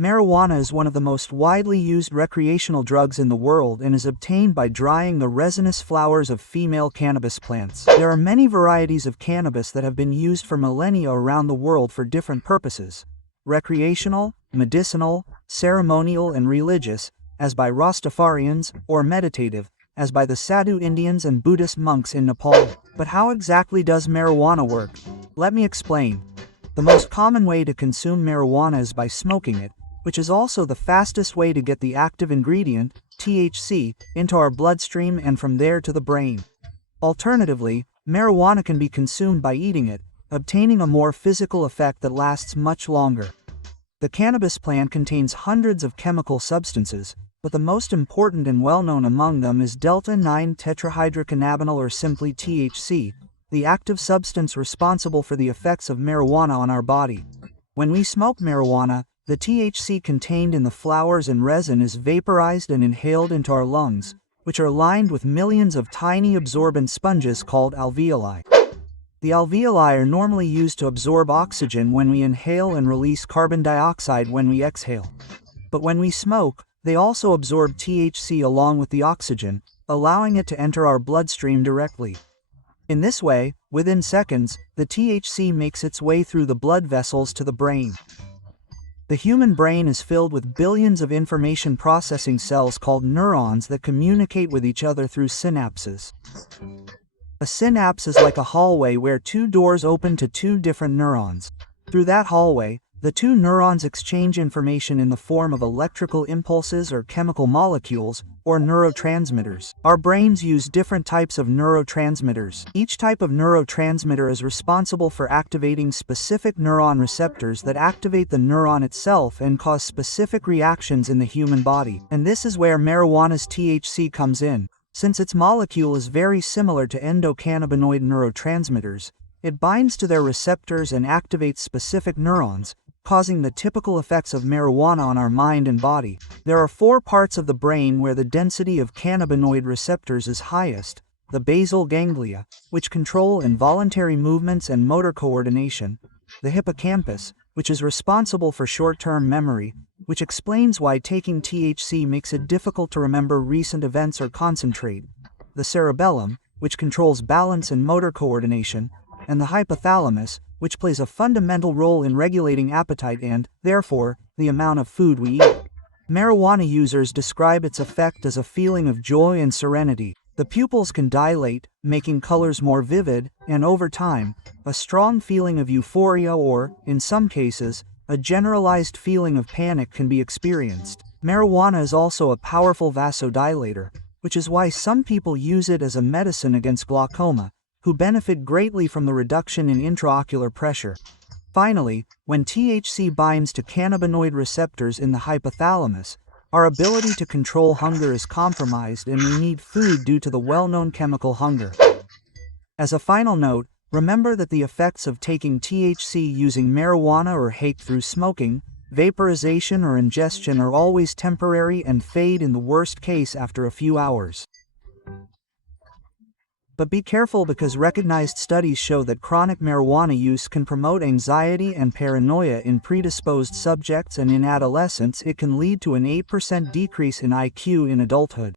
Marijuana is one of the most widely used recreational drugs in the world and is obtained by drying the resinous flowers of female cannabis plants. There are many varieties of cannabis that have been used for millennia around the world for different purposes: recreational, medicinal, ceremonial, and religious, as by Rastafarians, or meditative, as by the Sadhu Indians and Buddhist monks in Nepal. But how exactly does marijuana work? Let me explain. The most common way to consume marijuana is by smoking it, which is also the fastest way to get the active ingredient, THC, into our bloodstream and from there to the brain. Alternatively, marijuana can be consumed by eating it, obtaining a more physical effect that lasts much longer. The cannabis plant contains hundreds of chemical substances, but the most important and well-known among them is delta-9 tetrahydrocannabinol, or simply THC, the active substance responsible for the effects of marijuana on our body. When we smoke marijuana, the THC contained in the flowers and resin is vaporized and inhaled into our lungs, which are lined with millions of tiny absorbent sponges called alveoli. The alveoli are normally used to absorb oxygen when we inhale and release carbon dioxide when we exhale. But when we smoke, they also absorb THC along with the oxygen, allowing it to enter our bloodstream directly. In this way, within seconds, the THC makes its way through the blood vessels to the brain. The human brain is filled with billions of information processing cells called neurons that communicate with each other through synapses. A synapse is like a hallway where two doors open to two different neurons. Through that hallway, the two neurons exchange information in the form of electrical impulses or chemical molecules, or neurotransmitters. Our brains use different types of neurotransmitters. Each type of neurotransmitter is responsible for activating specific neuron receptors that activate the neuron itself and cause specific reactions in the human body. And this is where marijuana's THC comes in. Since its molecule is very similar to endocannabinoid neurotransmitters, it binds to their receptors and activates specific neurons, causing the typical effects of marijuana on our mind and body. There are 4 parts of the brain where the density of cannabinoid receptors is highest: the basal ganglia, which control involuntary movements and motor coordination; the hippocampus, which is responsible for short-term memory, which explains why taking THC makes it difficult to remember recent events or concentrate; the cerebellum, which controls balance and motor coordination; and the hypothalamus, which plays a fundamental role in regulating appetite and, therefore, the amount of food we eat. Marijuana users describe its effect as a feeling of joy and serenity. The pupils can dilate, making colors more vivid, and over time, a strong feeling of euphoria or, in some cases, a generalized feeling of panic can be experienced. Marijuana is also a powerful vasodilator, which is why some people use it as a medicine against glaucoma, who benefit greatly from the reduction in intraocular pressure. Finally, when THC binds to cannabinoid receptors in the hypothalamus, our ability to control hunger is compromised and we need food due to the well-known chemical hunger. As a final note, remember that the effects of taking THC using marijuana or hake through smoking, vaporization, or ingestion are always temporary and fade in the worst case after a few hours. But be careful, because recognized studies show that chronic marijuana use can promote anxiety and paranoia in predisposed subjects, and in adolescents it can lead to an 8% decrease in IQ in adulthood.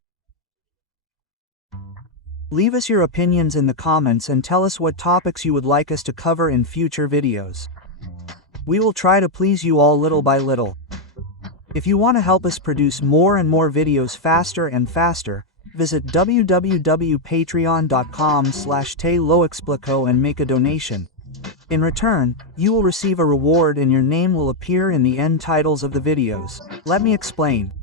Leave us your opinions in the comments and tell us what topics you would like us to cover in future videos. We will try to please you all little by little. If you want to help us produce more and more videos faster and faster, visit www.patreon.com/Teloexplico and make a donation. In return, you will receive a reward and your name will appear in the end titles of the videos. Let me explain.